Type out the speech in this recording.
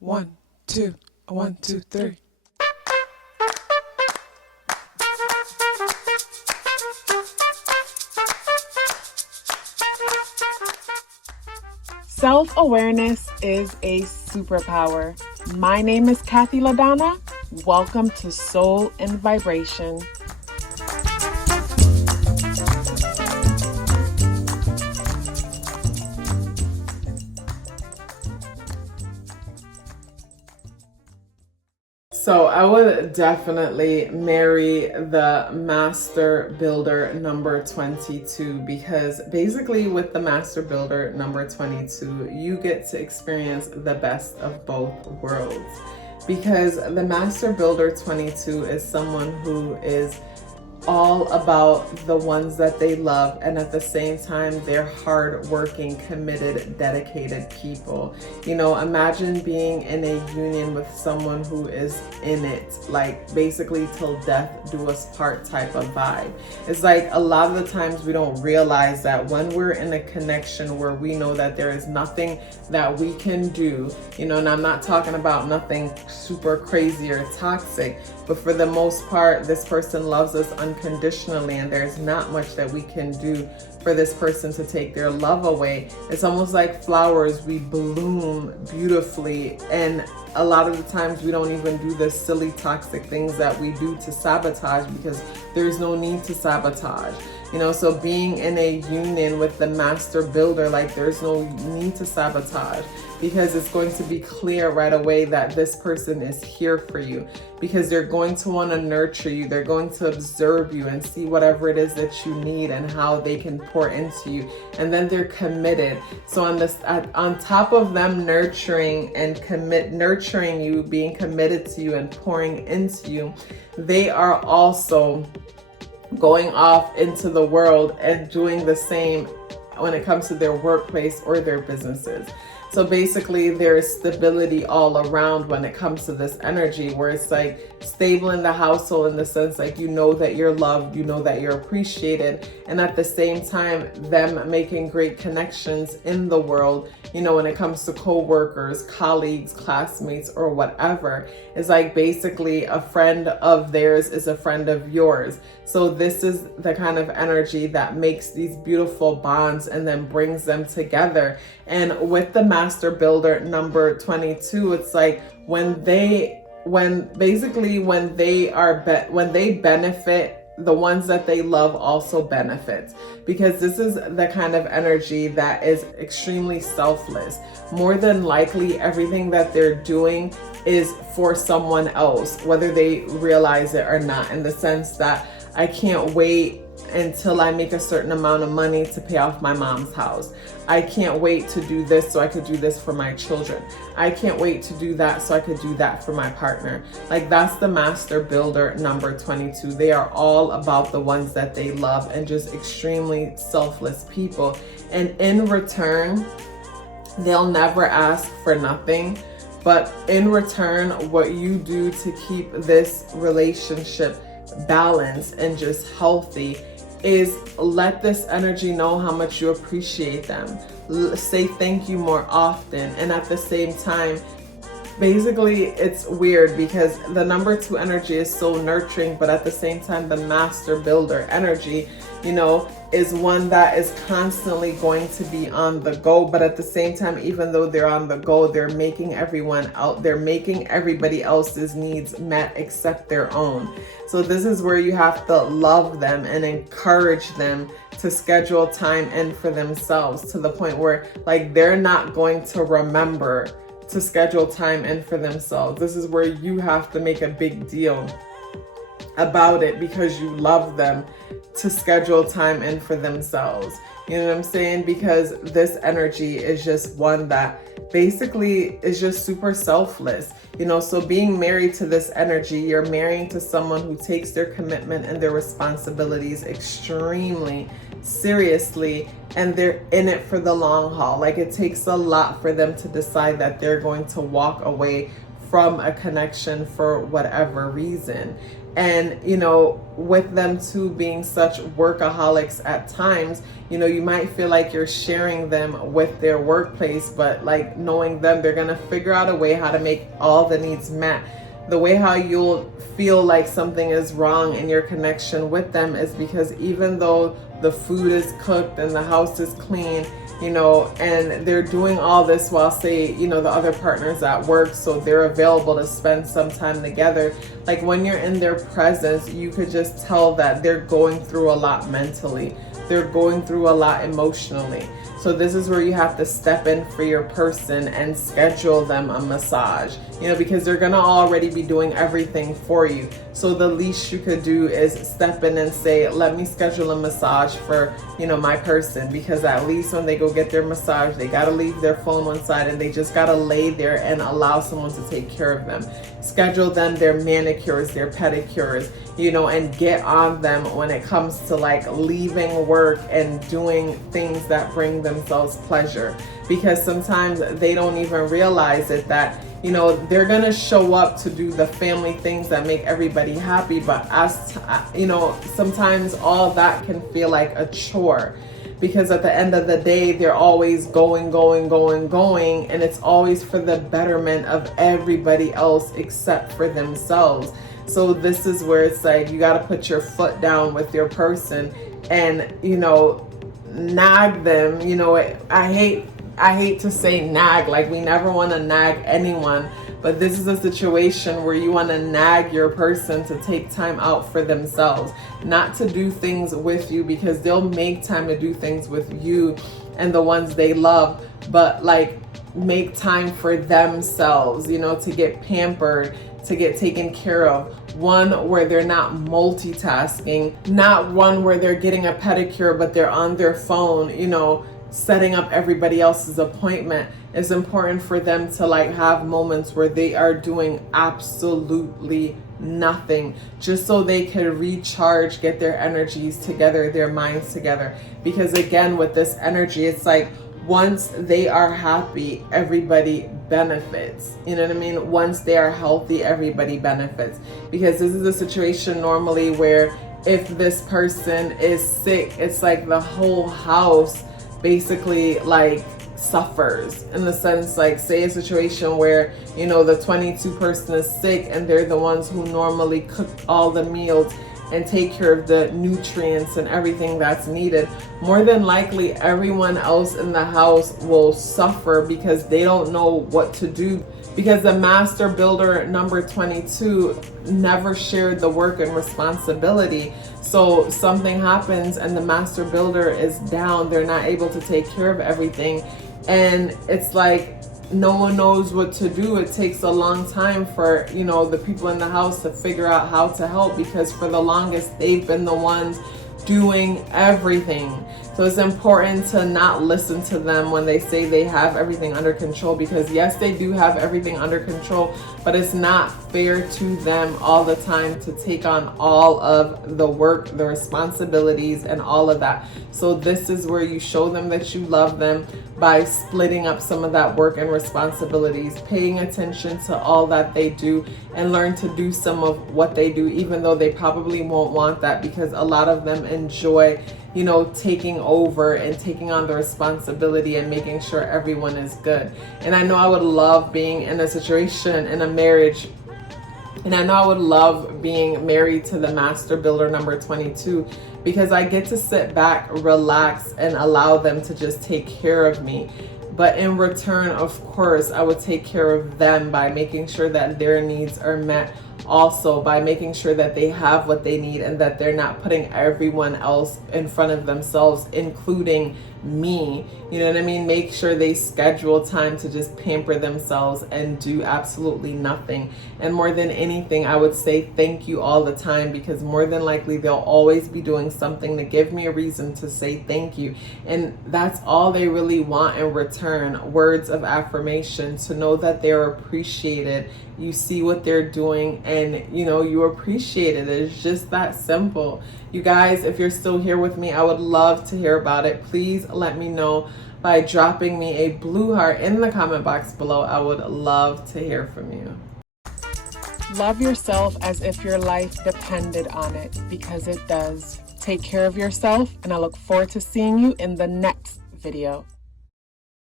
1, 2, 1, 2, 3. Self-awareness is a superpower. My name is KathyLaDonna. Welcome to Soul and Vibration. So I would definitely marry the Master Builder number 22, because basically with the Master Builder number 22, you get to experience the best of both worlds. Because the Master Builder 22 is someone who is all about the ones that they love, and at the same time they're hard-working, committed, dedicated people. You know, imagine being in a union with someone who is in it, like basically till death do us part type of vibe. It's like a lot of the times we don't realize that when we're in a connection where we know that there is nothing that we can do, you know, and I'm not talking about nothing super crazy or toxic, but for the most part, this person loves us unconditionally, and there's not much that we can do for this person to take their love away. It's almost like flowers, we bloom beautifully, and a lot of the times we don't even do the silly toxic things that we do to sabotage, because there's no need to sabotage. You know, so being in a union with the Master Builder, like there's no need to sabotage, because it's going to be clear right away that this person is here for you, because they're going to want to nurture you. They're going to observe you and see whatever it is that you need and how they can pour into you. And then they're committed. So on top of them nurturing you, being committed to you and pouring into you, they are also going off into the world and doing the same when it comes to their workplace or their businesses. So basically there is stability all around when it comes to this energy, where it's like stable in the household, in the sense like you know that you're loved, you know that you're appreciated, and at the same time them making great connections in the world, you know, when it comes to co-workers, colleagues, classmates, or whatever. It's like basically a friend of theirs is a friend of yours. So this is the kind of energy that makes these beautiful bonds and then brings them together. And with the Master Builder number 22, it's like when they benefit, the ones that they love also benefit, because this is the kind of energy that is extremely selfless. More than likely, everything that they're doing is for someone else, whether they realize it or not, in the sense that I can't wait until I make a certain amount of money to pay off my mom's house. I can't wait to do this so I could do this for my children. I can't wait to do that so I could do that for my partner. Like, that's the Master Builder number 22. They are all about the ones that they love, and just extremely selfless people. And in return, they'll never ask for nothing. But in return, what you do to keep this relationship balanced and just healthy is let this energy know how much you appreciate them. Say thank you more often. And at the same time, basically it's weird because the number 2 energy is so nurturing, but at the same time the Master Builder energy, you know, is one that is constantly going to be on the go. But at the same time, even though they're on the go, they're making everybody else's needs met except their own. So this is where you have to love them and encourage them to schedule time in for themselves, to the point where like they're not going to remember to schedule time in for themselves. This is where you have to make a big deal about it, because you love them, to schedule time in for themselves. You know what I'm saying? Because this energy is just one that basically is just super selfless. You know, so being married to this energy, you're marrying to someone who takes their commitment and their responsibilities extremely seriously, and they're in it for the long haul. Like, it takes a lot for them to decide that they're going to walk away from a connection for whatever reason. And, you know, with them too being such workaholics at times, you know, you might feel like you're sharing them with their workplace, but like knowing them, they're going to figure out a way how to make all the needs met. The way how you'll feel like something is wrong in your connection with them is because even though the food is cooked and the house is clean, you know, and they're doing all this while, say, you know, the other partner's at work, so they're available to spend some time together. Like when you're in their presence, you could just tell that they're going through a lot mentally. They're going through a lot emotionally. So this is where you have to step in for your person and schedule them a massage, you know, because they're gonna already be doing everything for you. So the least you could do is step in and say, let me schedule a massage for, you know, my person, because at least when they go get their massage, they gotta leave their phone one side and they just gotta lay there and allow someone to take care of them. Schedule them their manicures, their pedicures, you know, and get on them when it comes to like leaving work and doing things that bring themselves pleasure, because sometimes they don't even realize it, that, you know, they're gonna show up to do the family things that make everybody happy, but as you know, sometimes all that can feel like a chore, because at the end of the day, they're always going, and it's always for the betterment of everybody else except for themselves. So this is where it's like, you got to put your foot down with your person and, you know, nag them. You know, I hate to say nag, like we never want to nag anyone, but this is a situation where you want to nag your person to take time out for themselves, not to do things with you, because they'll make time to do things with you and the ones they love, but like make time for themselves, you know, to get pampered, to get taken care of. One where they're not multitasking, not one where they're getting a pedicure but they're on their phone, you know, setting up everybody else's appointment. It's important for them to like have moments where they are doing absolutely nothing, just so they can recharge, get their energies together, their minds together. Because again, with this energy, it's like once they are happy, everybody benefits. You know what I mean? Once they are healthy, everybody benefits. Because this is a situation normally where if this person is sick, it's like the whole house basically like suffers, in the sense, like say a situation where, you know, the 22 person is sick and they're the ones who normally cook all the meals and take care of the nutrients and everything that's needed. More than likely everyone else in the house will suffer because they don't know what to do, because the master builder number 22 never shared the work and responsibility. So something happens and the master builder is down, they're not able to take care of everything, and it's like no one knows what to do. It takes a long time for, you know, the people in the house to figure out how to help, because for the longest they've been the ones doing everything. So it's important to not listen to them when they say they have everything under control, because yes, they do have everything under control, but it's not fair to them all the time to take on all of the work, the responsibilities, and all of that. So this is where you show them that you love them by splitting up some of that work and responsibilities, paying attention to all that they do, and learn to do some of what they do, even though they probably won't want that, because a lot of them enjoy, you know, taking over and taking on the responsibility and making sure everyone is good. And I know I would love being in a situation, in a marriage, and I know I would love being married to the master builder number 22, because I get to sit back, relax, and allow them to just take care of me. But in return, of course, I would take care of them by making sure that their needs are met, also by making sure that they have what they need and that they're not putting everyone else in front of themselves, including me. You know what I mean? Make sure they schedule time to just pamper themselves and do absolutely nothing. And more than anything, I would say thank you all the time, because more than likely they'll always be doing something to give me a reason to say thank you. And that's all they really want in return, words of affirmation, to know that they're appreciated. You see what they're doing and, you know, you appreciate it. It's just that simple. You guys, if you're still here with me, I would love to hear about it. Please let me know by dropping me a blue heart in the comment box below. I would love to hear from you. Love yourself as if your life depended on it, because it does. Take care of yourself, and I look forward to seeing you in the next video.